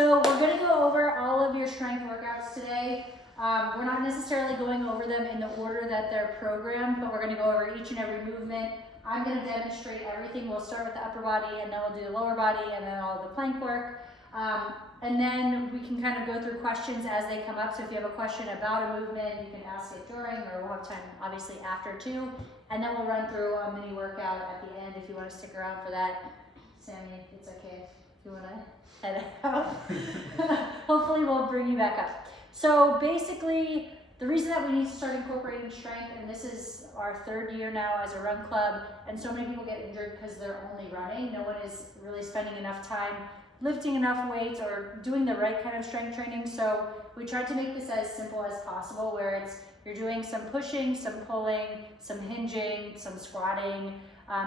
So we're going to go over all of your strength workouts today. We're not necessarily going over them in the order that they're programmed, but we're going to go over each and every movement. I'm going to demonstrate everything. We'll start with the upper body, and then we'll do the lower body, and then all the plank work. And then we can kind of go through questions as they come up. So if you have a question about a movement, you can ask it during, or we'll have time obviously after too. And then we'll run through a mini workout at the end if you want to stick around for that. Sammy, it's okay if you want to head out. Hopefully we'll bring you back up. So basically, the reason that we need to start incorporating strength, and this is our 3rd year now as a run club, and so many people get injured because they're only running. No one is really spending enough time lifting enough weights or doing the right kind of strength training. So we tried to make this as simple as possible, where it's you're doing some pushing, some pulling, some hinging, some squatting.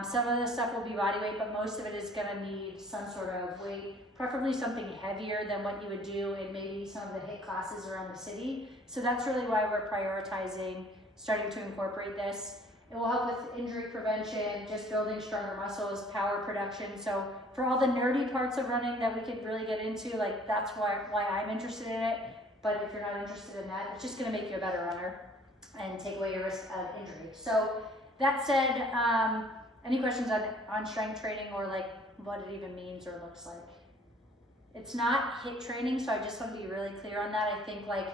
Some of the stuff will be body weight, but most of it is going to need some sort of weight, preferably something heavier than what you would do in maybe some of the HIIT classes around the city. So that's really why we're prioritizing starting to incorporate this. It will help with injury prevention, just building stronger muscles, power production. So for all the nerdy parts of running that we could really get into, like that's why I'm interested in it. But if you're not interested in that, it's just going to make you a better runner and take away your risk of injury. So that said, any questions on strength training or like what it even means or looks like? It's not HIIT training, so I just want to be really clear on that. I think like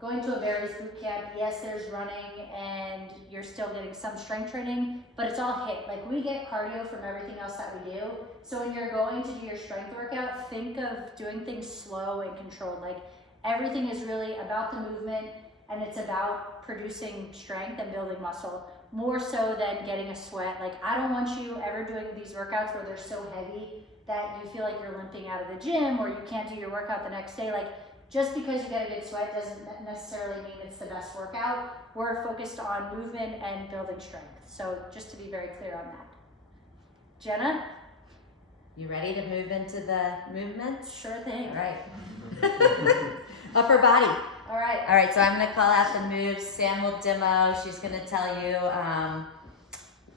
going to a Barry's boot camp, yes, there's running and you're still getting some strength training, but it's all HIIT. Like we get cardio from everything else that we do. So when you're going to do your strength workout, think of doing things slow and controlled. Like everything is really about the movement, and it's about producing strength and building muscle, more so than getting a sweat. Like I don't want you ever doing these workouts where they're so heavy that you feel like you're limping out of the gym or you can't do your workout the next day. Like just because you get a good sweat doesn't necessarily mean it's the best workout. We're focused on movement and building strength. So just to be very clear on that. Jenna? You ready to move into the movements? Sure thing. All right. Upper body. All right. All right, so I'm gonna call out the moves. Sam will demo. She's gonna tell you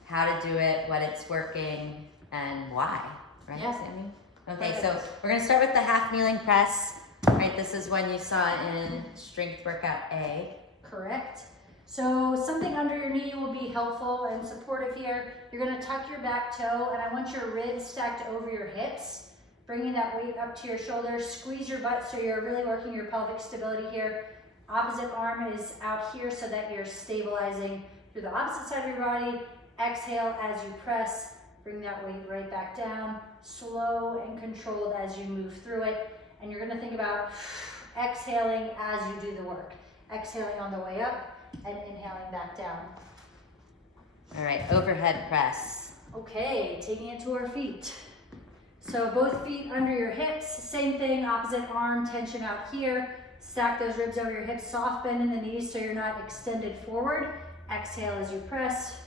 how to do it, what it's working, and why. Right, Yeah. Sammy? Okay, Perfect. so we're gonna start with the half kneeling press. Right, this is one you saw in strength workout A. Correct. So something under your knee will be helpful and supportive here. You're gonna tuck your back toe, and I want your ribs stacked over your hips, bringing that weight up to your shoulders. Squeeze your butt so you're really working your pelvic stability here. Opposite arm is out here so that you're stabilizing through the opposite side of your body. Exhale as you press, bring that weight right back down. Slow and controlled as you move through it. And you're gonna think about exhaling as you do the work. Exhaling on the way up and inhaling back down. All right, overhead press. Okay, taking it to our feet. So both feet under your hips, same thing, opposite arm, tension out here. Stack those ribs over your hips, soft bend in the knees so you're not extended forward. Exhale as you press,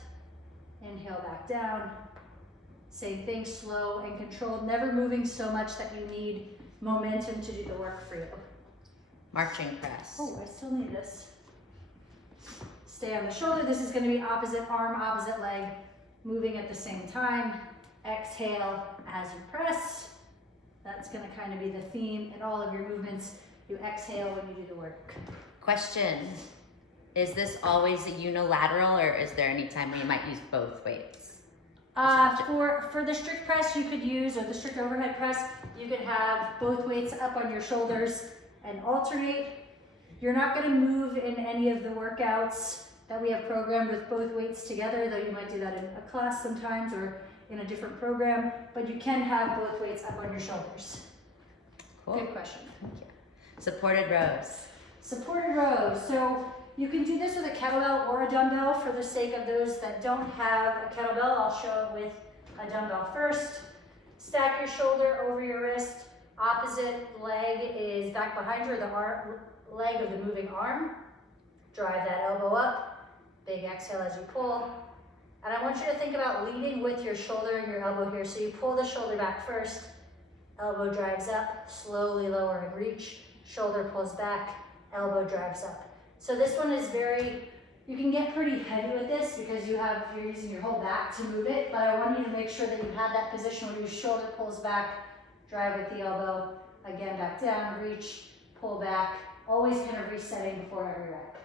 inhale back down. Same thing, slow and controlled, never moving so much that you need momentum to do the work for you. Marching press. Oh, I still need this. Stay on the shoulder. This is going to be opposite arm, opposite leg, moving at the same time. Exhale as you press. That's going to kind of be the theme in all of your movements. You exhale when you do the work. Question, is this always a unilateral, or is there any time when you might use both weights? For the strict press you could use, or the strict overhead press, you could have both weights up on your shoulders and alternate. You're not going to move in any of the workouts that we have programmed with both weights together, though you might do that in a class sometimes or in a different program, but you can have both weights up on your shoulders. Cool. Good question. Thank you. Supported rows. Supported rows. So you can do this with a kettlebell or a dumbbell. For the sake of those that don't have a kettlebell, I'll show it with a dumbbell first. Stack your shoulder over your wrist. Opposite leg is back behind you, or the leg of the moving arm. Drive that elbow up. Big exhale as you pull. And I want you to think about leading with your shoulder and your elbow here. So you pull the shoulder back first. Elbow drives up, slowly lower and reach. Shoulder pulls back, elbow drives up. So this one is you can get pretty heavy with this because you're using your whole back to move it, but I want you to make sure that you have that position where your shoulder pulls back, drive with the elbow, Again, back down, reach, pull back, always kind of resetting before every rep.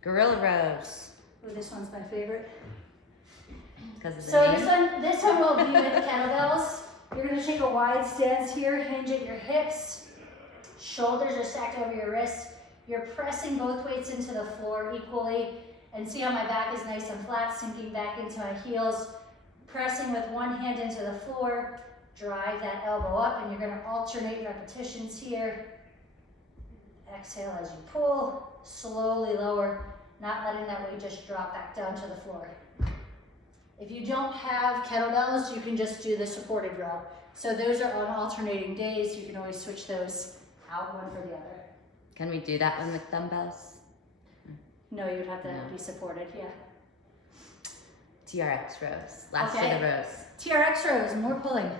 Gorilla rows. Ooh, this one's my favorite. Because of the So name. this one will be with kettlebells. You're gonna take a wide stance here, hinge at your hips, shoulders are stacked over your wrists. You're pressing both weights into the floor equally, and see how my back is nice and flat, sinking back into my heels, pressing with one hand into the floor, drive that elbow up, and you're gonna alternate repetitions here. Exhale as you pull, slowly lower, not letting that weight just drop back down to the floor. If you don't have kettlebells, you can just do the supported row. So those are on alternating days. You can always switch those out one for the other. Can we do that one with dumbbells? No, you would have to No. be supported, yeah. TRX rows. Last Okay. of the rows. TRX rows, more pulling.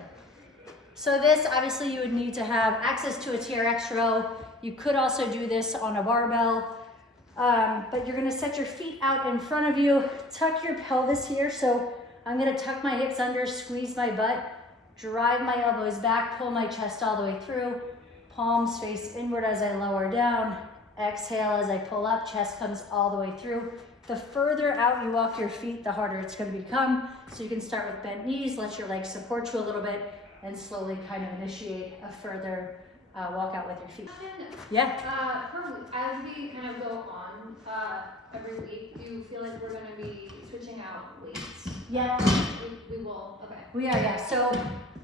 So this, obviously you would need to have access to a TRX row. You could also do this on a barbell, but you're gonna set your feet out in front of you, tuck your pelvis here. So I'm gonna tuck my hips under, squeeze my butt, drive my elbows back, pull my chest all the way through, palms face inward as I lower down, exhale as I pull up, chest comes all the way through. The further out you walk your feet, the harder it's gonna become. So you can start with bent knees, let your legs support you a little bit, and slowly kind of initiate a further walk out with your feet. Yeah. As we kind of go on every week, do you feel like we're going to be switching out weights? Yeah. We will. Okay. We are, yeah. So,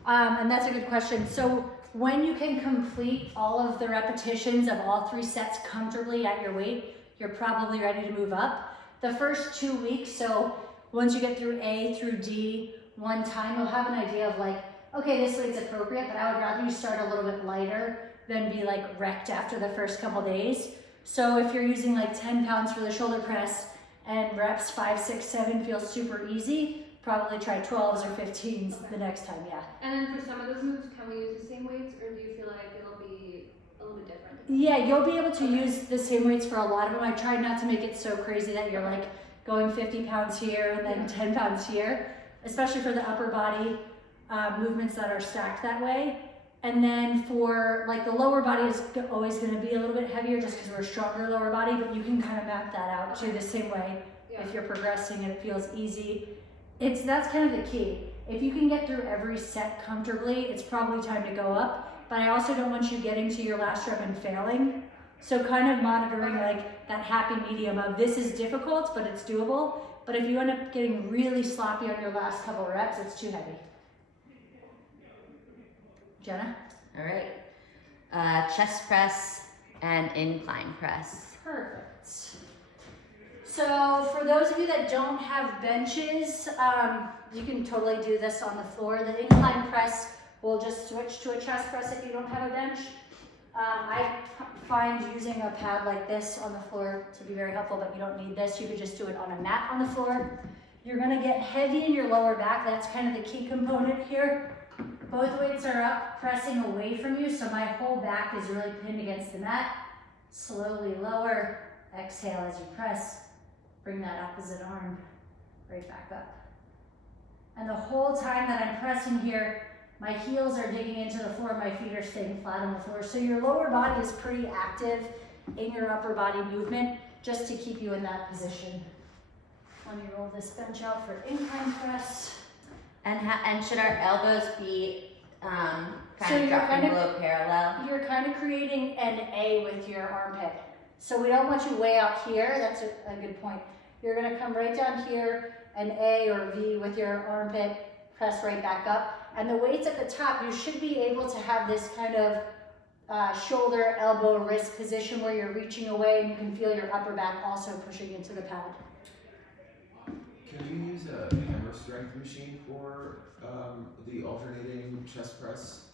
and that's a good question. So when you can complete all of the repetitions of all 3 sets comfortably at your weight, you're probably ready to move up. The first 2 weeks, so once you get through A through D one time, you'll have an idea of like, okay, this weight's appropriate, but I would rather you start a little bit lighter than be like wrecked after the first couple days. So if you're using like 10 pounds for the shoulder press and reps 5, 6, 7 feels super easy, probably try 12s or 15s the next time, yeah. And then for some of those moves, can we use the same weights, or do you feel like it'll be a little bit different? Yeah, you'll be able to use the same weights for a lot of them. I tried not to make it so crazy that you're like going 50 pounds here and then 10 pounds here, especially for the upper body movements that are stacked that way. And then for like the lower body is always going to be a little bit heavier just because we're a stronger lower body, but you can kind of map that out too the same way if you're progressing and it feels easy. That's kind of the key. If you can get through every set comfortably, it's probably time to go up. But I also don't want you getting to your last rep and failing. So kind of monitoring like that happy medium of this is difficult, but it's doable. But if you end up getting really sloppy on your last couple reps, it's too heavy. Jenna? All right. Chest press and incline press. Perfect. So for those of you that don't have benches, you can totally do this on the floor. The incline press will just switch to a chest press if you don't have a bench. I find using a pad like this on the floor to be very helpful, but you don't need this. You could just do it on a mat on the floor. You're gonna get heavy in your lower back. That's kind of the key component here. Both weights are up, pressing away from you, so my whole back is really pinned against the mat. Slowly lower, exhale as you press. Bring that opposite arm right back up. And the whole time that I'm pressing here, my heels are digging into the floor, my feet are staying flat on the floor. So your lower body is pretty active in your upper body movement just to keep you in that position. Let me roll this bench out for incline press. And should our elbows be So kind of you're dropping kind of- below parallel? You're kind of creating an A with your armpit. So we don't want you way out here. That's a good point. You're gonna come right down here, an A or V with your armpit, press right back up. And the weights at the top, you should be able to have this kind of shoulder, elbow, wrist position where you're reaching away and you can feel your upper back also pushing into the pad. Can you use a hammer strength machine for the alternating chest press?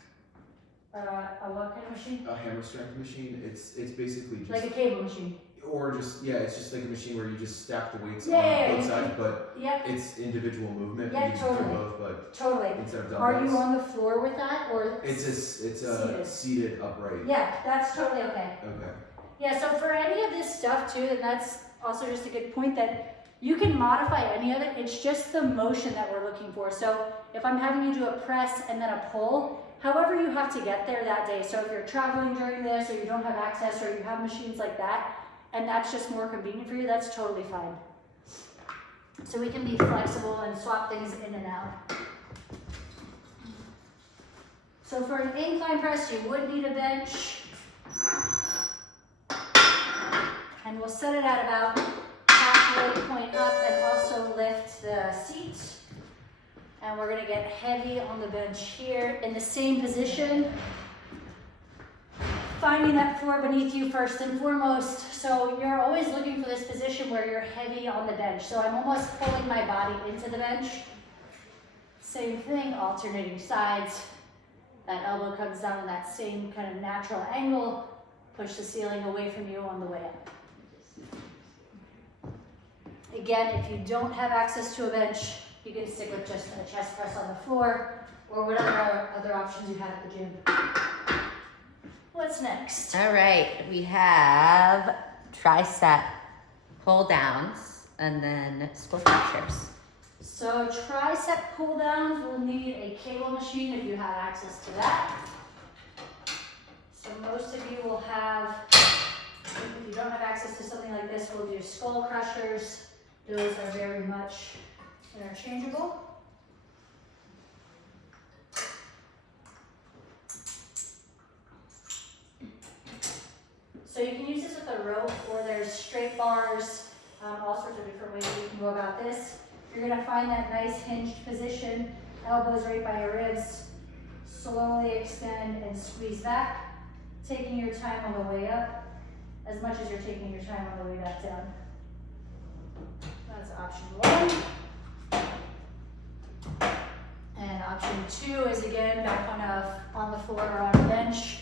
A what kind of machine? A hammer strength machine. It's basically just Like a cable machine. or just it's just like a machine where you just stack the weights Yeah, on both sides, but Yep, it's individual movement. Yeah, you can totally. do both, but totally. instead of Are dumbbells. you on the floor with that or? It's a seated upright. Yeah, that's totally okay. Okay. Yeah, so for any of this stuff too, and that's also just a good point that you can modify any of it. It's just the motion that we're looking for. So if I'm having you do a press and then a pull, However you have to get there that day. So if you're traveling during this, or you don't have access, or you have machines like that, and that's just more convenient for you, that's totally fine. So we can be flexible and swap things in and out. So for an incline press, you would need a bench. And we'll set it at about halfway point up and also lift the seat. And we're gonna get heavy on the bench here in the same position. Finding that floor beneath you first and foremost. So you're always looking for this position where you're heavy on the bench. So I'm almost pulling my body into the bench. Same thing, alternating sides. That elbow comes down in that same kind of natural angle. Push the ceiling away from you on the way up. Again, if you don't have access to a bench, you can stick with just a chest press on the floor or whatever other options you have at the gym. What's next? All right, we have tricep pull downs and then split crushers. So tricep pull downs will need a cable machine if you have access to that. So most of you will have, if you don't have access to something like this, we'll do skull crushers. Those are very much interchangeable. So you can use this with a rope, or there's straight bars, all sorts of different ways you can go about this. You're gonna find that nice hinged position, elbows right by your ribs. Slowly extend and squeeze back, taking your time on the way up, as much as you're taking your time on the way back down. That's option 1. And option 2 is again back on the floor or on a bench.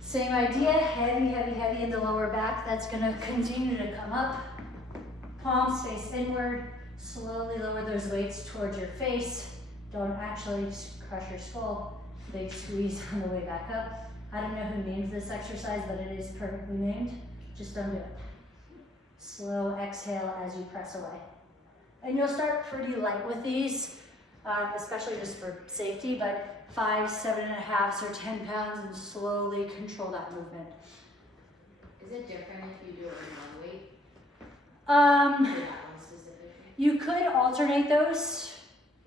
Same idea, heavy, heavy, heavy in the lower back. That's gonna continue to come up. Palms face inward. Slowly lower those weights towards your face. Don't actually crush your skull. Big squeeze on the way back up. I don't know who named this exercise, but it is perfectly named. Just don't do it. Slow exhale as you press away. And you'll start pretty light with these, especially just for safety, but 5, 7.5 or 10 pounds, and slowly control that movement. Is it different if you do it in one weight? For that one specifically? You could alternate those.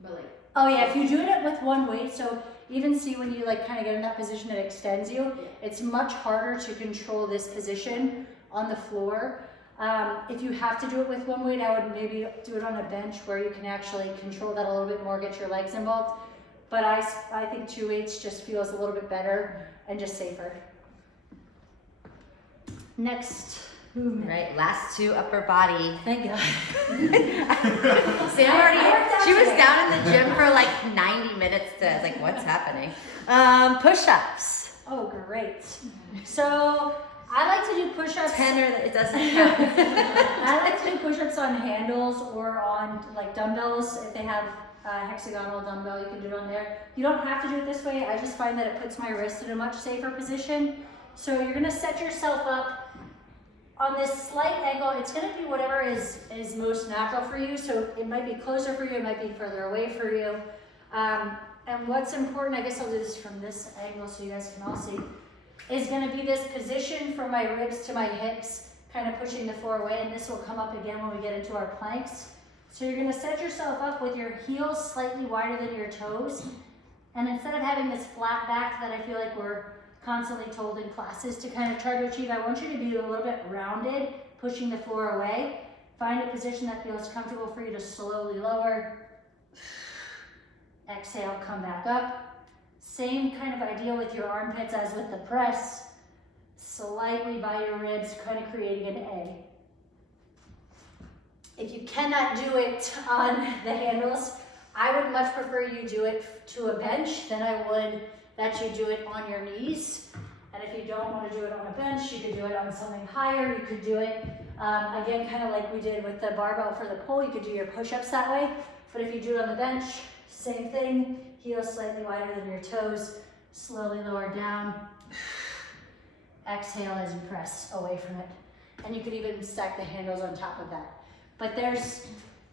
But like, Oh yeah, if you do it with one weight, so even see when you like kind of get in that position, it extends you. It's much harder to control this position on the floor. If you have to do it with one weight, I would maybe do it on a bench where you can actually control that a little bit more, get your legs involved. But I think 2 weights just feels a little bit better and just safer. Next movement. Right, last 2 upper body. Thank God. Sam already, she was down in the gym for like 90 minutes to, like, what's happening? Push-ups. Oh, great. So I like to do push-ups. 10 or it doesn't count. I like to do push-ups on handles or on like dumbbells. If they have a hexagonal dumbbell, you can do it on there. You don't have to do it this way. I just find that it puts my wrist in a much safer position. So you're gonna set yourself up on this slight angle. It's gonna be whatever is most natural for you. So it might be closer for you, it might be further away for you. And what's important, I guess I'll do this from this angle so you guys can all see, is gonna be this position from my ribs to my hips, kind of pushing the floor away, and this will come up again when we get into our planks. So you're gonna set yourself up with your heels slightly wider than your toes, and instead of having this flat back that I feel like we're constantly told in classes to kind of try to achieve, I want you to be a little bit rounded, pushing the floor away. Find a position that feels comfortable for you to slowly lower. Exhale, come back up. Same kind of idea with your armpits as with the press. Slightly by your ribs, kind of creating an A. If you cannot do it on the handles, I would much prefer you do it to a bench than I would that you do it on your knees. And if you don't want to do it on a bench, you could do it on something higher. You could do it, again, kind of like we did with the barbell for the pull. You could do your push-ups that way. But if you do it on the bench, same thing. Heels slightly wider than your toes. Slowly lower down. Exhale as you press away from it. And you could even stack the handles on top of that. But there's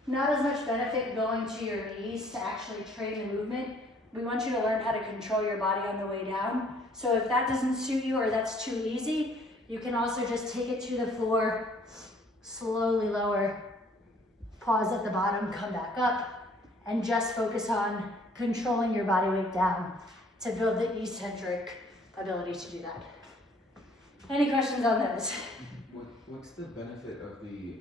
not as much benefit going to your knees to actually train the movement, we want you to learn how to control your body on the way down. So if that doesn't suit you or that's too easy, you can also just take it to the floor, slowly lower, pause at the bottom, come back up, and just focus on controlling your body weight down to build the eccentric ability to do that. Any questions on those? What's the benefit of the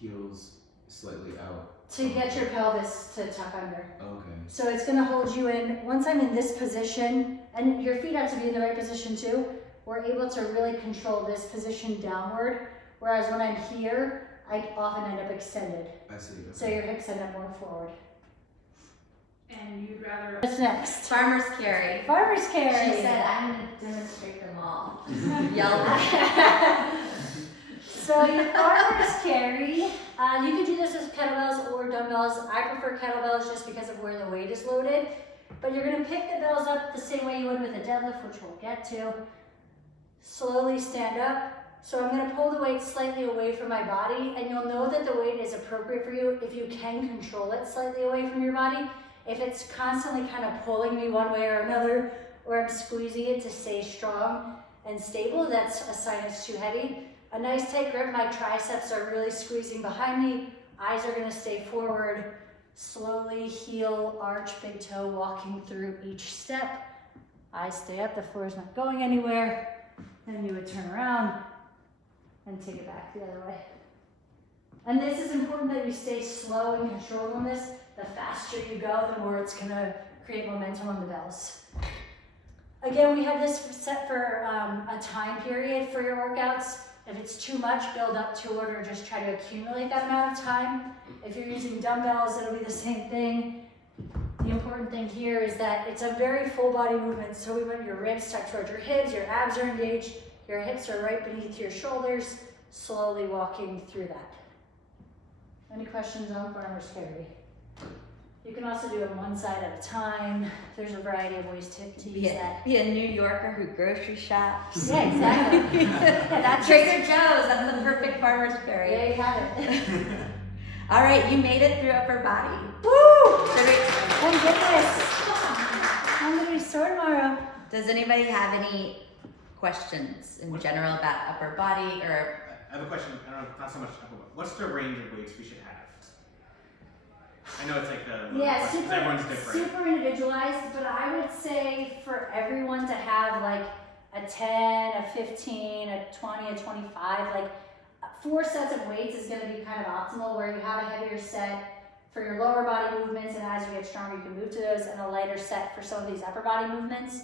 heels slightly out? To get your pelvis to tuck under. Okay. So it's gonna hold you in. Once I'm in this position, and your feet have to be in the right position too, we're able to really control this position downward. Whereas when I'm here, I often end up extended. I see. Okay. So your hips end up more forward. And you'd rather. What's next? Farmer's carry. Farmer's carry. She said, I'm going to demonstrate them all. Yell at So your farmer's carry, you can do this with kettlebells or dumbbells. I prefer kettlebells just because of where the weight is loaded. But you're gonna pick the bells up the same way you would with a deadlift, which we'll get to. Slowly stand up. So I'm gonna pull the weight slightly away from my body, and you'll know that the weight is appropriate for you if you can control it slightly away from your body. If it's constantly kind of pulling me one way or another, or I'm squeezing it to stay strong and stable, that's a sign it's too heavy. A nice tight grip, my triceps are really squeezing behind me. Eyes are gonna stay forward. Slowly heel, arch, big toe, walking through each step. Eyes stay up, the floor is not going anywhere. Then you would turn around and take it back the other way. And this is important that you stay slow and controlled on this. The faster you go, the more it's gonna create momentum on the bells. Again, we have this set for a time period for your workouts. If it's too much, build up to it or just try to accumulate that amount of time. If you're using dumbbells, it'll be the same thing. The important thing here is that it's a very full body movement. So we want your ribs tucked towards your hips, your abs are engaged, your hips are right beneath your shoulders, slowly walking through that. Any questions on farmer's carry? You can also do it one side at a time. There's a variety of ways to use that. Be a New Yorker who grocery shops. Yeah, exactly. Yeah, that's Trader Joe's, that's the perfect farmer's carry. There you have it. All right, you made it through upper body. Woo! Should we- Thank goodness. I'm gonna be sore tomorrow. Does anybody have any questions in general about upper body or? I have a question. I don't know, not so much upper body. What's the range of weights we should have? I know it's like the Yeah, because everyone's different. super individualized, but I would say for everyone to have like a 10, a 15, a 20, a 25, like 4 sets of weights is gonna be kind of optimal, where you have a heavier set for your lower body movements, and as you get stronger, you can move to those, and a lighter set for some of these upper body movements.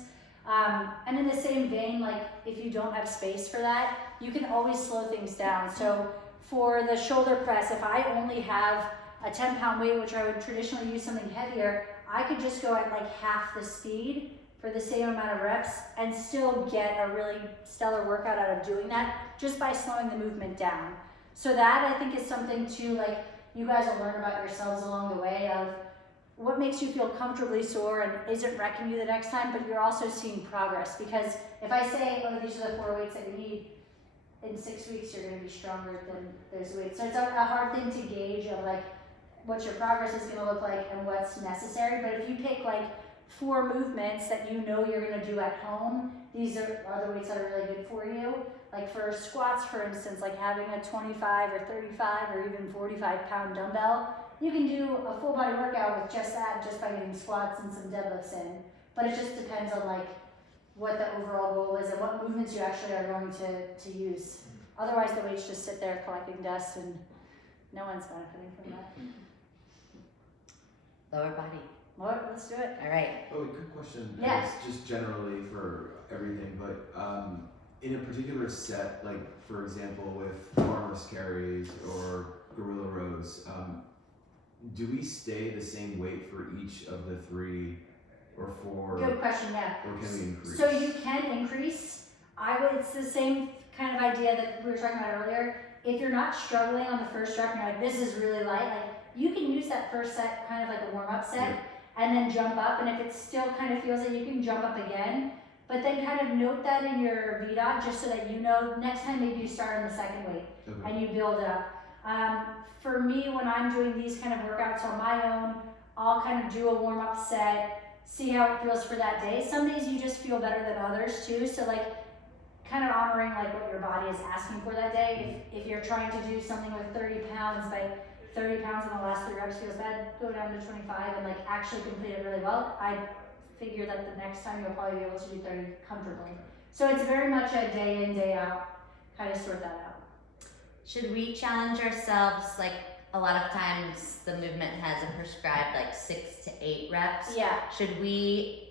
And in the same vein, like if you don't have space for that, you can always slow things down. So for the shoulder press, if I only have a 10-pound weight, which I would traditionally use something heavier, I could just go at like half the speed for the same amount of reps and still get a really stellar workout out of doing that just by slowing the movement down. So that I think is something too, like you guys will learn about yourselves along the way of what makes you feel comfortably sore and isn't wrecking you the next time, but you're also seeing progress. Because if I say, oh, these are the 4 weights that you need, in 6 weeks you're gonna be stronger than those weights. So it's a hard thing to gauge of like what your progress is gonna look like and what's necessary. But if you pick like 4 movements that you know you're gonna do at home, these are the weights that are really good for you. Like for squats, for instance, like having a 25 or 35 or even 45-pound dumbbell, you can do a full body workout with just that, just by getting squats and some deadlifts in. But it just depends on like what the overall goal is and what movements you actually are going to use. Otherwise, the weights just sit there collecting dust and no one's benefiting from that. Lower body. Well, let's do it. All right. Oh, good question. I Yeah. guess just generally for everything, but in a particular set, like for example with farmer's carries or gorilla rows, do we stay the same weight for each of the 3 or 4? Good question, yeah. Or can we increase? So you can increase. It's the same kind of idea that we were talking about earlier. If you're not struggling on the first rep and you're like, this is really light, like you can use that first set kind of like a warm-up set and then jump up. And if it still kind of feels like you can jump up again, but then kind of note that in your VDOT just so that you know next time maybe you start on the second weight and you build it up. For me, when I'm doing these kind of workouts on my own, I'll kind of do a warm-up set, see how it feels for that day. Some days you just feel better than others too. So like kind of honoring like what your body is asking for that day. If you're trying to do something with 30 pounds, but 30 pounds in the last 3 reps feels bad, go down to 25 and like actually complete it really well. I figure that the next time you'll probably be able to do 30 comfortably. So it's very much a day in, day out, kind of sort that out. Should we challenge ourselves? Like a lot of times the movement has a prescribed like 6 to 8 reps. Yeah. Should we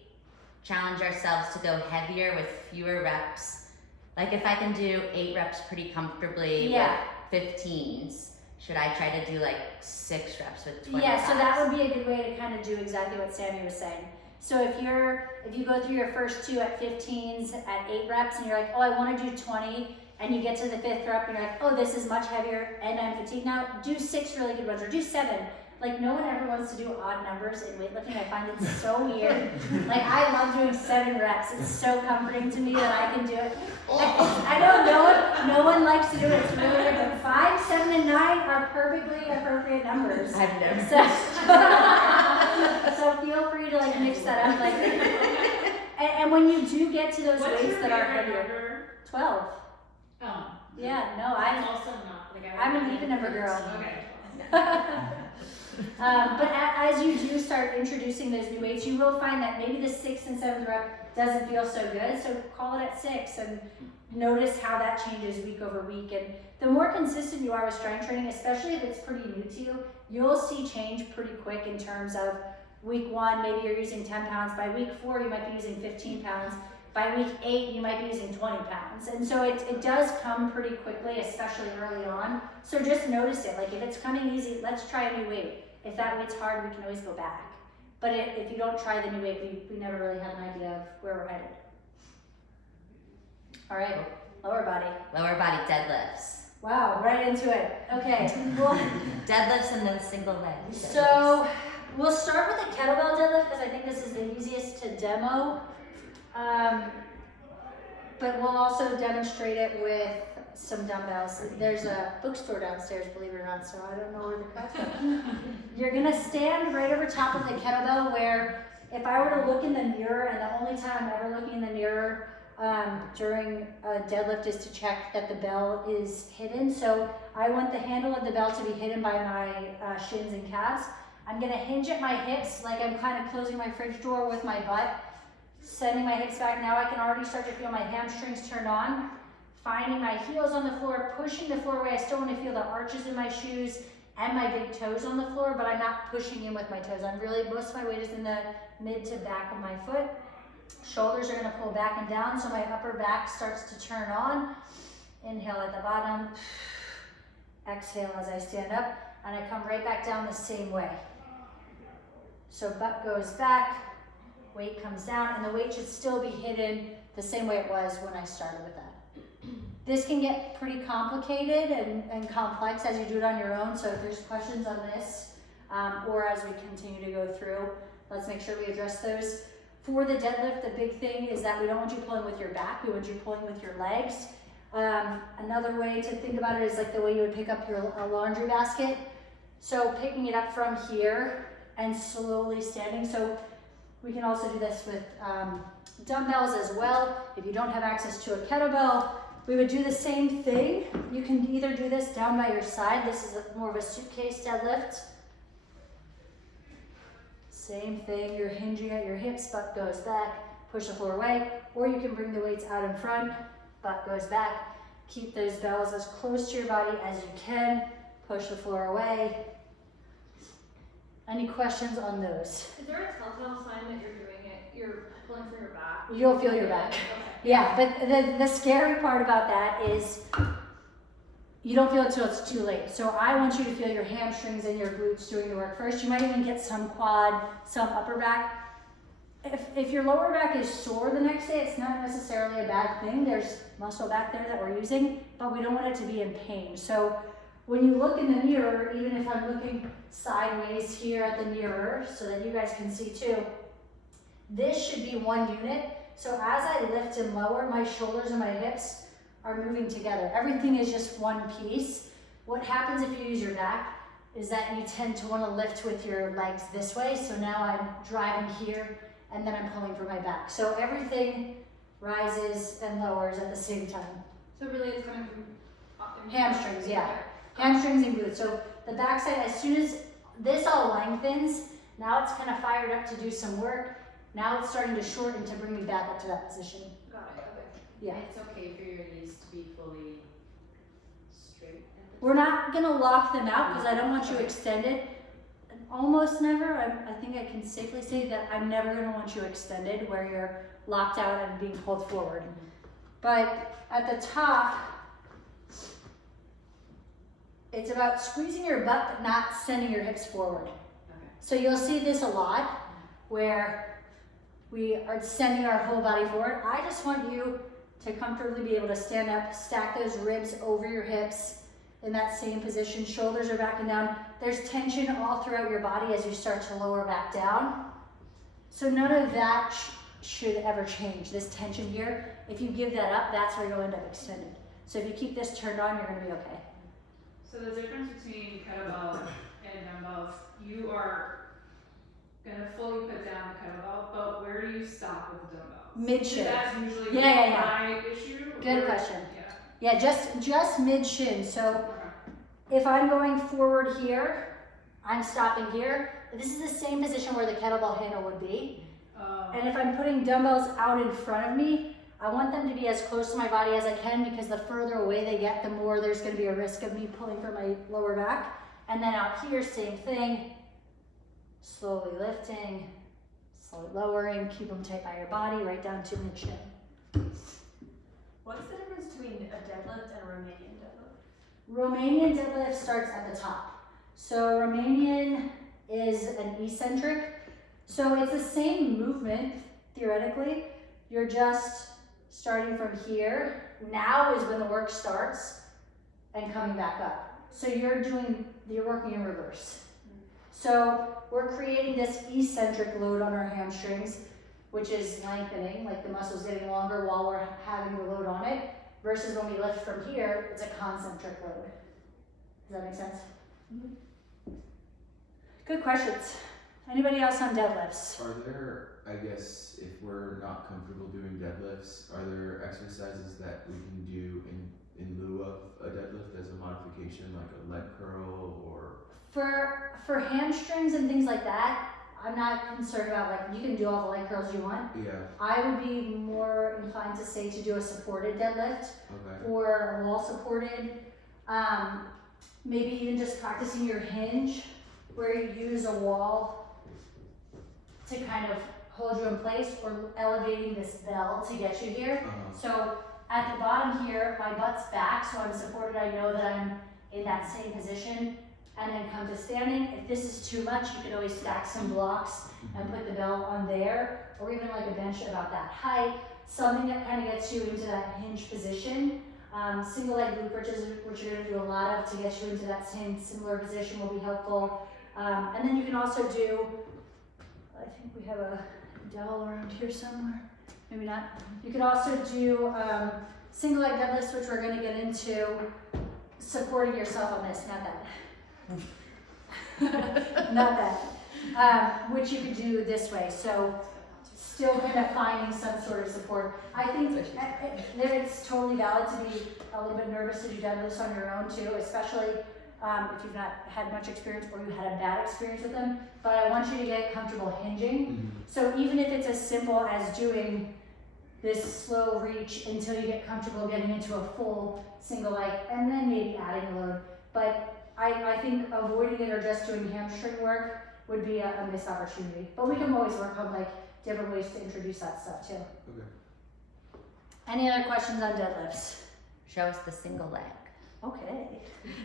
challenge ourselves to go heavier with fewer reps? Like if I can do 8 reps pretty comfortably Yeah. with 15s, should I try to do like 6 reps with 25s? Yeah, so that would be a good way to kind of do exactly what Sammy was saying. So if you go through your first 2 at 15s at 8 reps and you're like, oh, I want to do 20, and you get to the 5th rep and you're like, oh, this is much heavier and I'm fatigued now, do 6 really good ones or do 7. Like no one ever wants to do odd numbers in weightlifting. I find it so weird. Like I love doing 7 reps. It's so comforting to me that I can do it. I know no one likes to do it. It's really weird, but 5, 7, and 9 are perfectly appropriate numbers. I've never. So feel free to like mix that up. Like, and when you do get to those What's weights your that are favorite heavier, number? 12. Oh. Yeah, no, I'm also not. Like, I'm an even number girl. Okay. But as you do start introducing those new weights, you will find that maybe the 6th and 7th rep doesn't feel so good. So call it at 6 and notice how that changes week over week. And the more consistent you are with strength training, especially if it's pretty new to you, you'll see change pretty quick in terms of week 1, maybe you're using 10 pounds. By week 4, you might be using 15 pounds. By week 8, you might be using 20 pounds. And so it does come pretty quickly, especially early on. So just notice it. Like if it's coming easy, let's try a new weight. If that weight's hard, we can always go back. But if you don't try the new weight, we never really have an idea of where we're headed. All right, lower body. Lower body deadlifts. Wow, right into it. Okay, well, Deadlifts and then single leg. so we'll start with the kettlebell deadlift because I think this is the easiest to demo. But we'll also demonstrate it with some dumbbells. There's a bookstore downstairs, believe it or not, so I don't know where the crowd's going. You're gonna stand right over top of the kettlebell where if I were to look in the mirror, and the only time I'm ever looking in the mirror during a deadlift is to check that the bell is hidden. So I want the handle of the bell to be hidden by my shins and calves. I'm gonna hinge at my hips like I'm kind of closing my fridge door with my butt. Sending my hips back. Now I can already start to feel my hamstrings turn on. Finding my heels on the floor, pushing the floor away. I still want to feel the arches in my shoes and my big toes on the floor, but I'm not pushing in with my toes. I'm really, most of my weight is in the mid to back of my foot. Shoulders are going to pull back and down, so my upper back starts to turn on. Inhale at the bottom. Exhale as I stand up, and I come right back down the same way. So butt goes back. Weight comes down, and the weight should still be hidden the same way it was when I started with that. This can get pretty complicated and complex as you do it on your own, so if there's questions on this, or as we continue to go through, let's make sure we address those. For the deadlift, the big thing is that we don't want you pulling with your back, we want you pulling with your legs. Another way to think about it is like the way you would pick up your laundry basket. So picking it up from here and slowly standing. So we can also do this with dumbbells as well. If you don't have access to a kettlebell, we would do the same thing. You can either do this down by your side. This is more of a suitcase deadlift. Same thing, you're hinging at your hips, butt goes back, push the floor away, or you can bring the weights out in front, butt goes back. Keep those bells as close to your body as you can, push the floor away. Any questions on those? Is there a telltale sign that you're doing it? You're pulling from your back? You'll feel your back. Okay. Yeah, but the scary part about that is you don't feel it till it's too late. So I want you to feel your hamstrings and your glutes doing the work first. You might even get some quad, some upper back. If your lower back is sore the next day, it's not necessarily a bad thing. There's muscle back there that we're using, but we don't want it to be in pain. So when you look in the mirror, even if I'm looking sideways here at the mirror so that you guys can see too, this should be one unit. So as I lift and lower, my shoulders and my hips are moving together. Everything is just one piece. What happens if you use your back is that you tend to want to lift with your legs this way. So now I'm driving here and then I'm pulling for my back. So everything rises and lowers at the same time. So really it's coming from Hamstrings, yeah. Hamstrings and glutes. So the backside, as soon as this all lengthens, now it's kind of fired up to do some work. Now it's starting to shorten to bring me back up to that position. Got it, okay. Yeah. It's okay for your knees to be fully straight. We're not gonna lock them out because I don't want you extended. Almost never. I think I can safely say that I'm never gonna want you extended where you're locked out and being pulled forward. But at the top, it's about squeezing your butt but not sending your hips forward. Okay. So you'll see this a lot where we are sending our whole body forward. I just want you to comfortably be able to stand up, stack those ribs over your hips in that same position. Shoulders are back and down. There's tension all throughout your body as you start to lower back down. So none of that should ever change, this tension here. If you give that up, that's where you'll end up extended. So if you keep this turned on, you're gonna be okay. So the difference between kettlebell and dumbbells, you are gonna fully put down the kettlebell, but where do you stop with the dumbbells? Mid-shin. That's usually Yeah. my issue. Good or- question. Yeah. Yeah, just mid-shin. So Okay. if I'm going forward here, I'm stopping here. This is the same position where the kettlebell handle would be. And if I'm putting dumbbells out in front of me, I want them to be as close to my body as I can because the further away they get, the more there's gonna be a risk of me pulling for my lower back. And then out here, same thing. Slowly lifting, slowly lowering, keep them tight by your body, right down to mid-shin. What's the difference between a deadlift and a Romanian deadlift? Romanian deadlift starts at the top. So Romanian is an eccentric. So it's the same movement, theoretically. You're just starting from here. Now is when the work starts and coming back up. So you're working in reverse. So we're creating this eccentric load on our hamstrings, which is lengthening, like the muscle's getting longer while we're having the load on it, versus when we lift from here, it's a concentric load. Does that make sense? Good questions. Anybody else on deadlifts? Are there, I guess, if we're not comfortable doing deadlifts, are there exercises that we can do in lieu of a deadlift as a modification, like a leg curl or? For hamstrings and things like that, I'm not concerned about, like, you can do all the leg curls you want. Yeah, I would be more inclined to say to do a supported deadlift okay. or a wall supported. Maybe even just practicing your hinge where you use a wall to kind of hold you in place, or elevating this bell to get you here. So at the bottom here, my butt's back, so I'm supported. I know that I'm in that same position, and then come to standing. If this is too much, you can always stack some blocks and put the bell on there, or even like a bench about that height, something that kind of gets you into that hinge position. Single leg glute bridges, which you're going to do a lot of to get you into that same similar position, will be helpful. And then you can also do, I think we have a dowel around here somewhere, maybe not. You could also do single leg deadlifts, which we're going to get into, supporting yourself on this, not that. Not that. Which you could do this way. So still kind of finding some sort of support. I think that it's totally valid to be a little bit nervous to do deadlifts on your own too, especially if you've not had much experience or you had a bad experience with them. But I want you to get comfortable hinging. So even if it's as simple as doing this slow reach until you get comfortable getting into a full single leg, and then maybe adding a load. But I think avoiding it or just doing hamstring work would be a missed opportunity. But we can always work on like different ways to introduce that stuff too. Okay. Any other questions on deadlifts? Show us the single leg. Okay.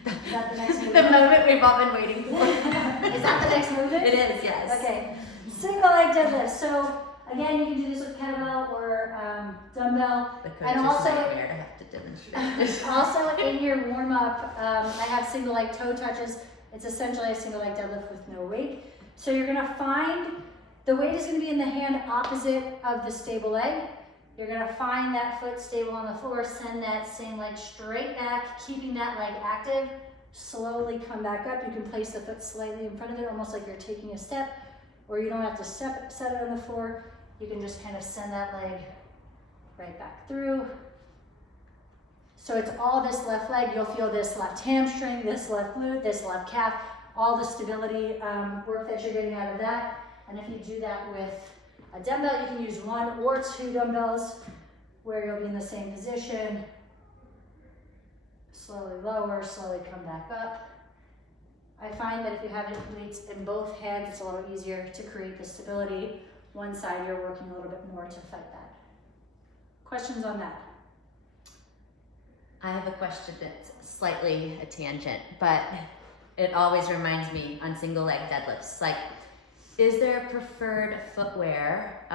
Is that the next The movement? moment we've all been waiting for. Is that the next movement? It is, yes. Okay. Single leg deadlift. So again, you can do this with kettlebell or dumbbell. The coach And is also- nightmare to have to demonstrate. Also in your warm up, I have single leg toe touches. It's essentially a single leg deadlift with no weight. So you're gonna find the weight is gonna be in the hand opposite of the stable leg. You're gonna find that foot stable on the floor, send that same leg straight back, keeping that leg active. Slowly come back up. You can place the foot slightly in front of it, almost like you're taking a step, or you don't have to set it on the floor. you can just kind of send that leg right back through. So it's all this left leg. You'll feel this left hamstring, this left glute, this left calf, all the stability work that you're getting out of that. And if you do that with a dumbbell, you can use 1 or 2 dumbbells where you'll be in the same position. Slowly lower, slowly come back up. I find that if you have weights in both hands, it's a little easier to create the stability. One side, you're working a little bit more to fight that. Questions on that? I have a question that's slightly a tangent, but it always reminds me on single leg deadlifts. Like, is there preferred footwear?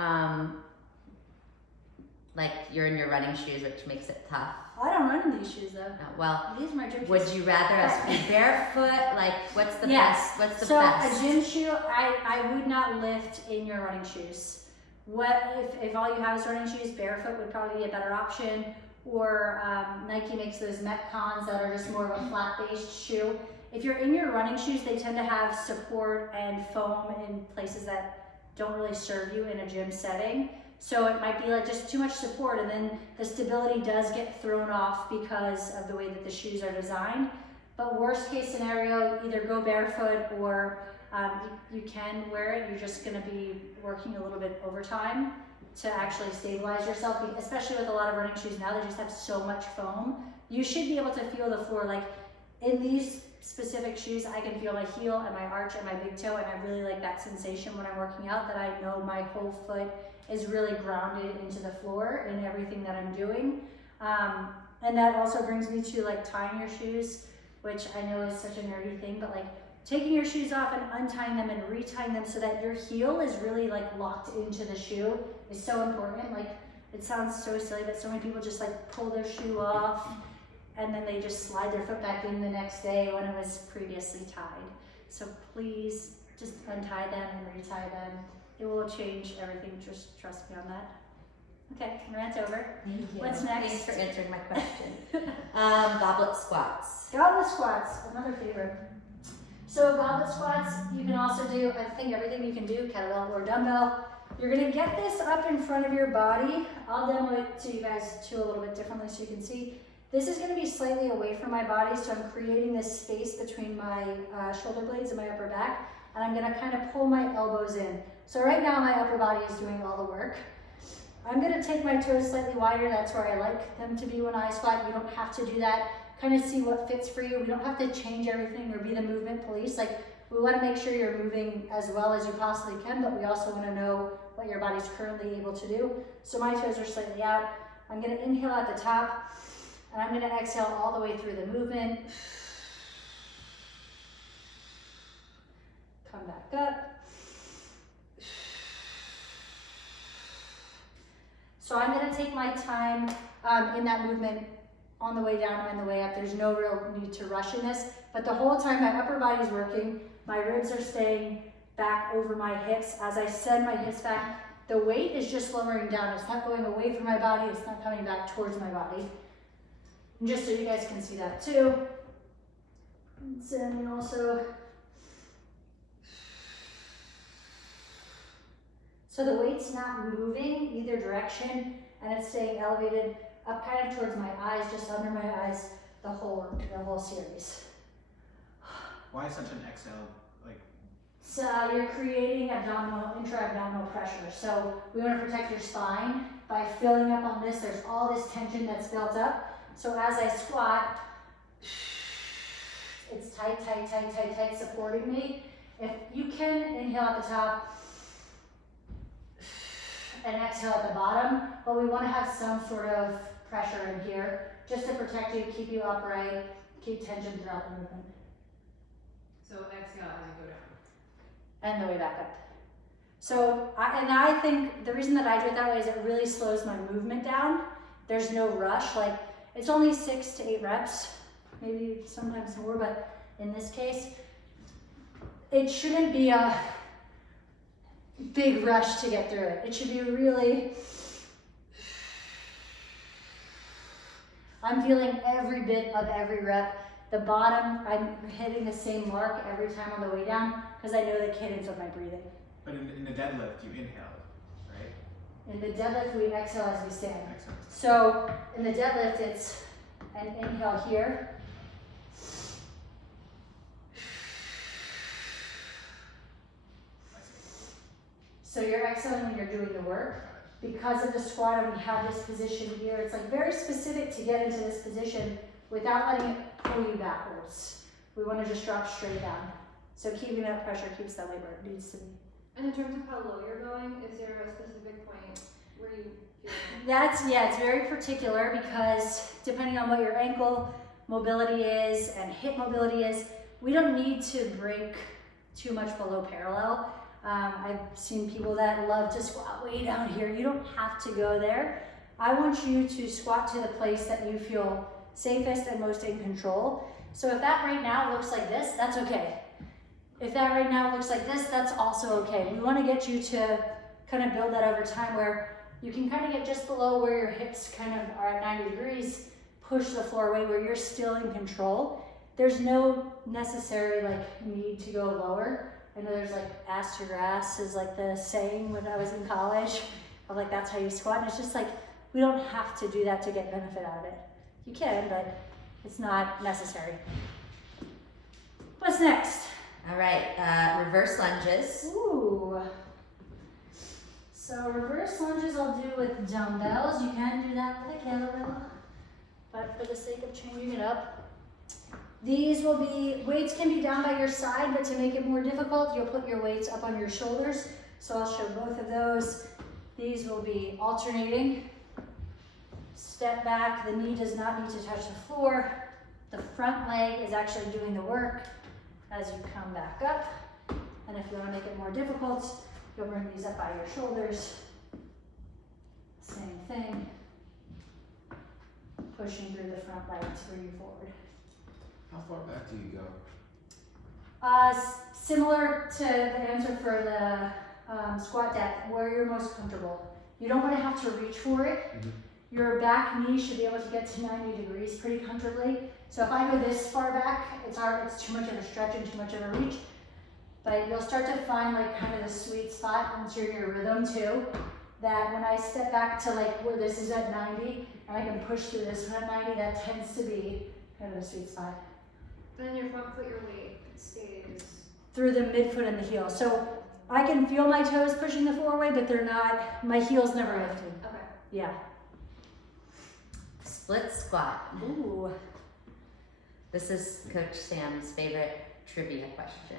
Like you're in your running shoes, which makes it tough. I don't run in these shoes though. Well, These are my gym shoes. would you rather us be barefoot? Like, what's the Yes. best? What's the So best? a gym shoe, I would not lift in your running shoes. What if all you have is running shoes? Barefoot would probably be a better option. Or Nike makes those Metcons that are just more of a flat-based shoe. If you're in your running shoes, they tend to have support and foam in places that don't really serve you in a gym setting. So it might be like just too much support, and then the stability does get thrown off because of the way that the shoes are designed. But worst case scenario, either go barefoot or you can wear it. You're just gonna be working a little bit overtime to actually stabilize yourself, especially with a lot of running shoes now, they just have so much foam. You should be able to feel the floor. Like in these specific shoes, I can feel my heel and my arch and my big toe, and I really like that sensation when I'm working out, that I know my whole foot is really grounded into the floor in everything that I'm doing. And that also brings me to like tying your shoes, which I know is such a nerdy thing, but like taking your shoes off and untying them and retying them so that your heel is really like locked into the shoe is so important. Like, it sounds so silly, but so many people just like pull their shoe off and then they just slide their foot back in the next day when it was previously tied. So please just untie them and retie them. It will change everything, just trust me on that. Okay, rant over. Thank you. What's next? Thanks for answering my question. Goblet squats. Goblet squats, another favorite. So goblet squats, you can also do, I think everything you can do, kettlebell or dumbbell. You're gonna get this up in front of your body. I'll demo it to you guys too a little bit differently so you can see. This is gonna be slightly away from my body, so I'm creating this space between my shoulder blades and my upper back, and I'm gonna kind of pull my elbows in. So right now my upper body is doing all the work. I'm gonna take my toes slightly wider. That's where I like them to be when I squat. You don't have to do that. Kind of see what fits for you. We don't have to change everything or be the movement police. Like, we want to make sure you're moving as well as you possibly can, but we also want to know what your body's currently able to do. So my toes are slightly out. I'm going to inhale at the top, and I'm going to exhale all the way through the movement. Come back up. So I'm going to take my time in that movement on the way down and the way up. There's no real need to rush in this, but the whole time my upper body's working, my ribs are staying back over my hips. As I send my hips back, the weight is just lowering down. It's not going away from my body, it's not coming back towards my body. And just so you guys can see that too. And then also, so the weight's not moving either direction, and it's staying elevated up kind of towards my eyes, just under my eyes, the whole series. Why such an exhale? Like, So you're creating intra-abdominal pressure. So we want to protect your spine by filling up on this. There's all this tension that's built up. So as I squat, it's tight, tight, tight, tight, tight, supporting me. If you can, inhale at the top and exhale at the bottom, but we want to have some sort of pressure in here just to protect you, keep you upright, keep tension throughout the movement. So exhale as you go down. And the way back up. So, I think the reason that I do it that way is it really slows my movement down. There's no rush. Like, it's only 6 to 8 reps, maybe sometimes more, but in this case, it shouldn't be a big rush to get through it. It should be really, I'm feeling every bit of every rep. The bottom, I'm hitting the same mark every time on the way down because I know the cadence of my breathing. but in the deadlift, you inhale, right? In the deadlift, we exhale as we stand. So in the deadlift, it's an inhale here. So you're exhaling when you're doing the work. Because of the squat and we have this position here, it's like very specific to get into this position without letting it pull you backwards. We want to just drop straight down. So keeping that pressure keeps that weight where it needs to be. And in terms of how low you're going, is there a specific point where you feel? It's very particular because depending on what your ankle mobility is and hip mobility is, we don't need to break too much below parallel. I've seen people that love to squat way down here. You don't have to go there. I want you to squat to the place that you feel safest and most in control. So if that right now looks like this, that's okay. If that right now looks like this, that's also okay. We want to get you to kind of build that over time where you can kind of get just below where your hips kind of are at 90 degrees, push the floor away where you're still in control. There's no necessary need to go lower. I know there's ass to grass is the saying when I was in college of that's how you squat. And it's just we don't have to do that to get benefit out of it. You can, but it's not necessary. What's next? All right, reverse lunges. Ooh. So reverse lunges I'll do with dumbbells. You can do that with a kettlebell, but for the sake of changing it up, these will be, weights can be down by your side, but to make it more difficult, you'll put your weights up on your shoulders. So I'll show both of those. These will be alternating. Step back, the knee does not need to touch the floor. The front leg is actually doing the work as you come back up. And if you want to make it more difficult, you'll bring these up by your shoulders. Same thing. Pushing through the front leg to bring you forward. How far back do you go? Similar to the answer for the squat depth, where you're most comfortable. You don't want to have to reach for it. Mm-hmm. Your back knee should be able to get to 90 degrees pretty comfortably. So if I go this far back, it's too much of a stretch and too much of a reach. But you'll start to find kind of the sweet spot once you're in your rhythm too. That when I step back to where this is at 90, and I can push through this one at 90, that tends to be kind of a sweet spot. Then your front foot, your weight stays Through the midfoot and the heel. So I can feel my toes pushing the floor away, but they're not, my heel's never lifted. okay. Yeah. Split squat. Ooh. This is Coach Sam's favorite trivia question.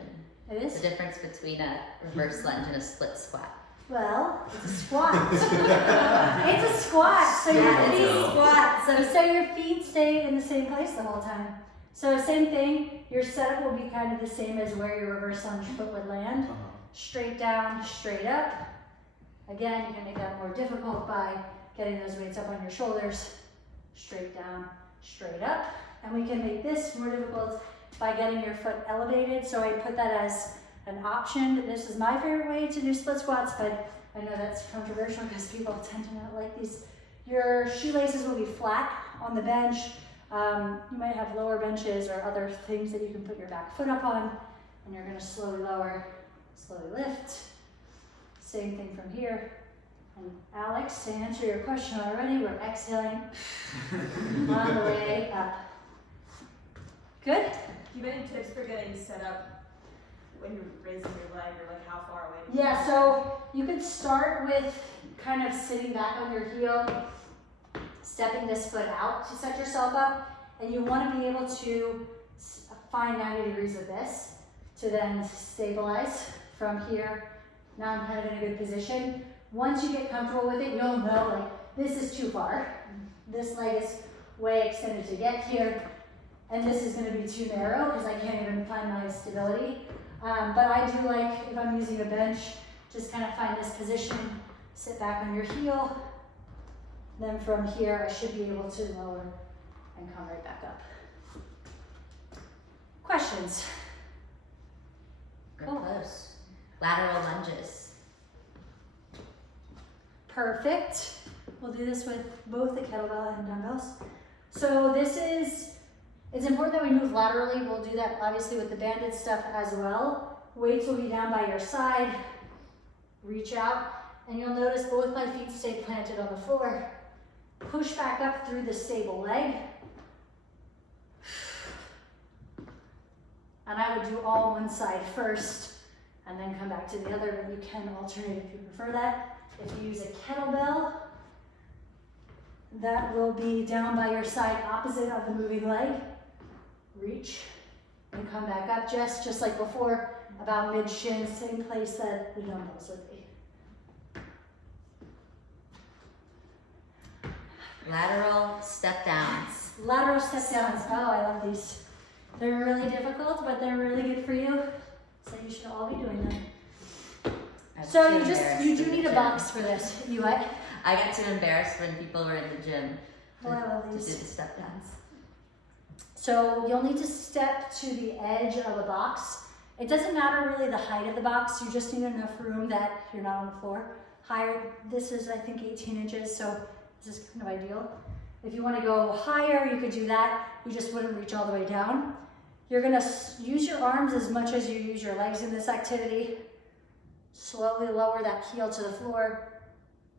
It The is? difference between a reverse lunge and a split squat. Well, it's a squat. It's a squat. So your Yeah, it's feet a squat. So your feet stay in the same place the whole time. So same thing, your setup will be kind of the same as where your reverse lunge foot would land. Straight down, straight up. Again, you can make that more difficult by getting those weights up on your shoulders. Straight down, straight up. And we can make this more difficult by getting your foot elevated. So I put that as an option. This is my favorite way to do split squats, but I know that's controversial because people tend to not like these. Your shoelaces will be flat on the bench. You might have lower benches or other things that you can put your back foot up on, and you're gonna slowly lower, slowly lift. Same thing from here. And Alex, to answer your question already, we're exhaling on the way up. Good? Do you have any tips for getting set up when you're raising your leg, or how far away? Yeah, so you could start with kind of sitting back on your heel, stepping this foot out to set yourself up, and you want to be able to find 90 degrees with this to then stabilize from here. Now I'm kind of in a good position. Once you get comfortable with it, you'll know this is too far. This leg is way extended to get here, and this is going to be too narrow because I can't even find my stability. But I do if I'm using a bench, just kind of find this position, sit back on your heel. Then from here, I should be able to lower and come right back up. Questions? We're Cool. close. Lateral lunges. Perfect. We'll do this with both the kettlebell and dumbbells. So it's important that we move laterally. We'll do that obviously with the banded stuff as well. Weights will be down by your side. Reach out. And you'll notice both my feet stay planted on the floor. Push back up through the stable leg. And I would do all one side first and then come back to the other, but you can alternate if you prefer that. If you use a kettlebell, that will be down by your side opposite of the moving leg. Reach and come back up just like before, about mid-shin, same place that the dumbbells would be. Lateral step downs. Lateral step downs. Oh, I love these. They're really difficult, but they're really good for you. So you should all be doing them. So you do need a box for this. You what? I got too embarrassed when people were in the gym Oh, I love to do these. the step downs. So you'll need to step to the edge of a box. It doesn't matter really the height of the box. You just need enough room that you're not on the floor. Higher, this is I think 18 inches, so this is kind of ideal. If you want to go higher, you could do that. You just wouldn't reach all the way down. You're going to use your arms as much as you use your legs in this activity. Slowly lower that heel to the floor.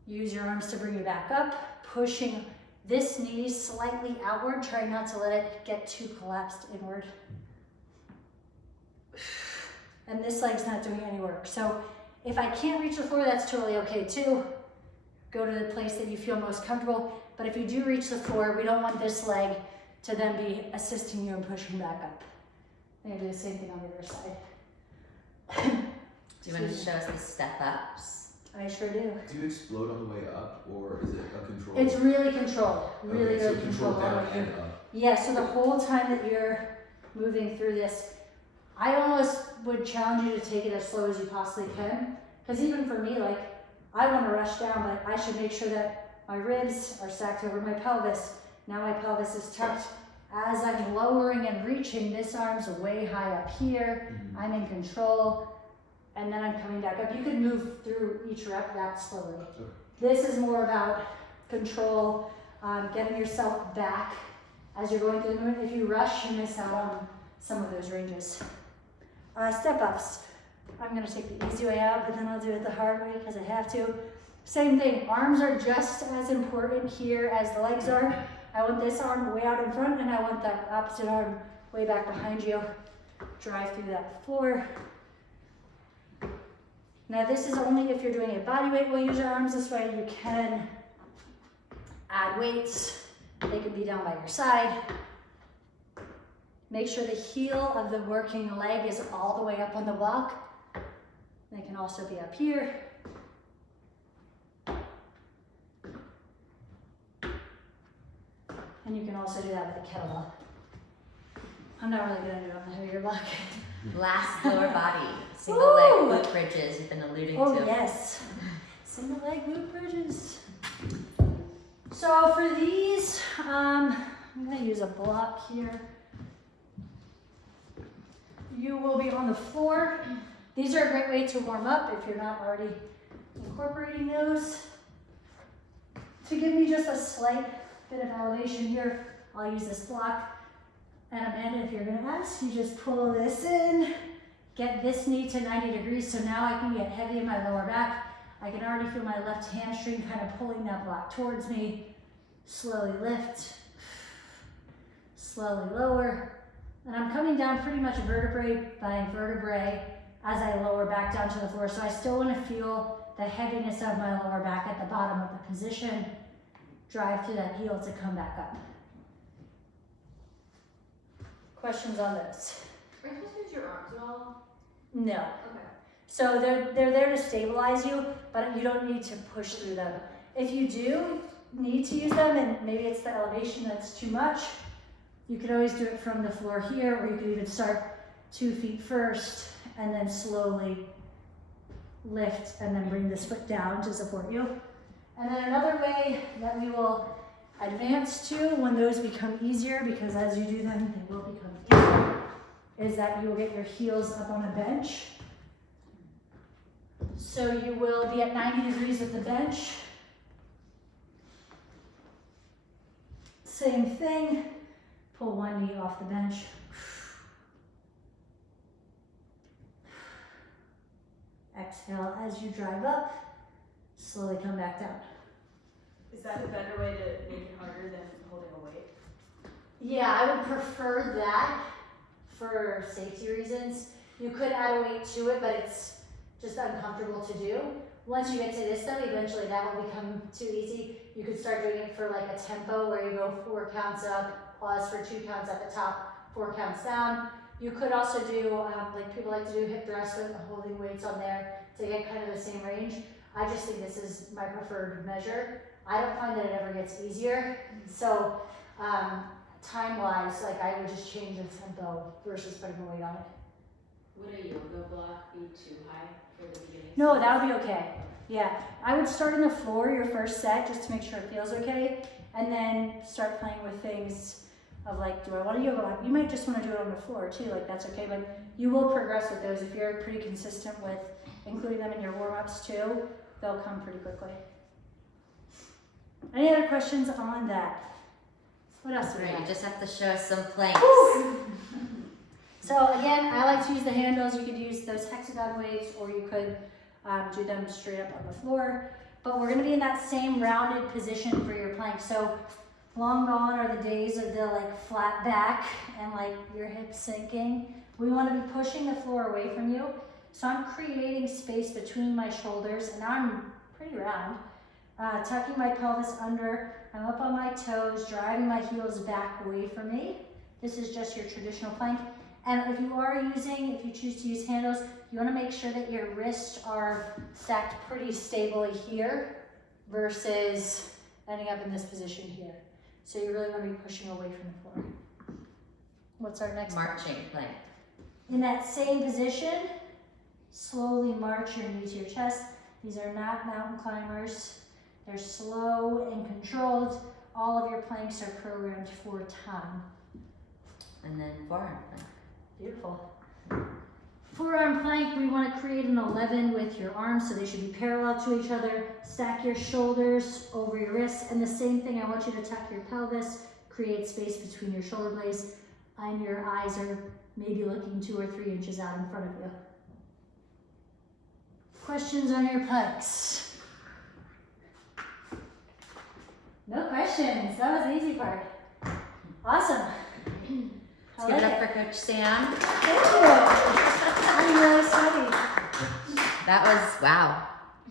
Use your arms to bring you back up, pushing this knee slightly outward. Try not to let it get too collapsed inward. And this leg's not doing any work. So if I can't reach the floor, that's totally okay too. Go to the place that you feel most comfortable. But if you do reach the floor, we don't want this leg to then be assisting you in pushing back up. I'm gonna do the same thing on the other side. Do you want to show us the step ups? I sure do. Do you explode on the way up, or is it a control? It's really controlled. Really, okay, so really controlled. control all down the way and through. up. Yeah, so the whole time that you're moving through this, I almost would challenge you to take it as slow as you possibly can. Because even for me, like, I want to rush down, but I should make sure that my ribs are stacked over my pelvis. Now my pelvis is tucked. As I'm lowering and reaching, this arm's way high up here. I'm in control. And then I'm coming back up. You can move through each rep that slowly. Okay. This is more about control, getting yourself back as you're going through the movement. If you rush, you miss out on some of those ranges. Step ups. I'm gonna take the easy way out, but then I'll do it the hard way because I have to. Same thing, arms are just as important here as the legs are. I want this arm way out in front and I want that opposite arm way back behind you. Drive through that floor. Now this is only if you're doing a body weight, we'll use your arms this way. You can add weights. They can be down by your side. Make sure the heel of the working leg is all the way up on the block. They can also be up here. And you can also do that with a kettlebell. I'm not really gonna do it on the heavier block. Last lower body, single leg glute bridges you've been alluding to. Oh yes, single leg glute bridges. So for these, I'm gonna use a block here. You will be on the floor. These are a great way to warm up if you're not already incorporating those. To give me just a slight bit of elevation here, I'll use this block. And Amanda, if you're gonna ask, you just pull this in, get this knee to 90 degrees, so now I can get heavy in my lower back. I can already feel my left hamstring kind of pulling that block towards me. Slowly lift, slowly lower. And I'm coming down pretty much vertebrae by vertebrae as I lower back down to the floor. So I still wanna feel the heaviness of my lower back at the bottom of the position. Drive through that heel to come back up. Questions on this? Are you supposed to use your arms at all? No. Okay. So they're there to stabilize you, but you don't need to push through them. If you do need to use them, and maybe it's the elevation that's too much, you could always do it from the floor here, or you could even start 2 feet first, and then slowly lift, and then bring this foot down to support you. And then another way that we will advance to when those become easier, because as you do them, they will become easier, is that you will get your heels up on a bench. So you will be at 90 degrees with the bench. Same thing, pull one knee off the bench. Exhale as you drive up. Slowly come back down. Is that a better way to make it harder than holding a weight? Yeah, I would prefer that for safety reasons. You could add a weight to it, but it's just uncomfortable to do. Once you get to this though, eventually that will become too easy. You could start doing it for like a tempo where you go 4 counts up, pause for 2 counts at the top, 4 counts down. You could also do, like people like to do hip thrusts with holding weights on there to get kind of the same range. I just think this is my preferred measure. I don't find that it ever gets easier. So time-wise, like I would just change the tempo versus putting a weight on it. Would a yoga block be too high for the beginning? No, that would be okay. Yeah, I would start on the floor your first set just to make sure it feels okay, and then start playing with things of like, do I want a yoga block? You might just want to do it on the floor too, like that's okay, but you will progress with those if you're pretty consistent with including them in your warm-ups too. They'll come pretty quickly. Any other questions on that? What else do we Right, you have? just have to show us some planks. So again, I like to use the handles. You could use those hexagon weights, or you could do them straight up on the floor. But we're gonna be in that same rounded position for your plank. So long gone are the days of the like flat back and like your hips sinking. We wanna be pushing the floor away from you. So I'm creating space between my shoulders, and now I'm pretty round. Tucking my pelvis under, I'm up on my toes, driving my heels back away from me. This is just your traditional plank. And if you choose to use handles, you wanna make sure that your wrists are stacked pretty stably here versus ending up in this position here. So you really wanna be pushing away from the floor. What's our next one? Marching plank. In that same position, slowly march your knee to your chest. These are not mountain climbers. They're slow and controlled. All of your planks are programmed for time. And then forearm plank. Beautiful. Forearm plank, we want to create an 11 with your arms, so they should be parallel to each other. Stack your shoulders over your wrists, and the same thing, I want you to tuck your pelvis, create space between your shoulder blades, and your eyes are maybe looking 2 or 3 inches out in front of you. Questions on your planks? No questions. That was the easy part. Awesome. Let's give it up for Coach Sam. Thank you. I'm really sweaty. That was, wow.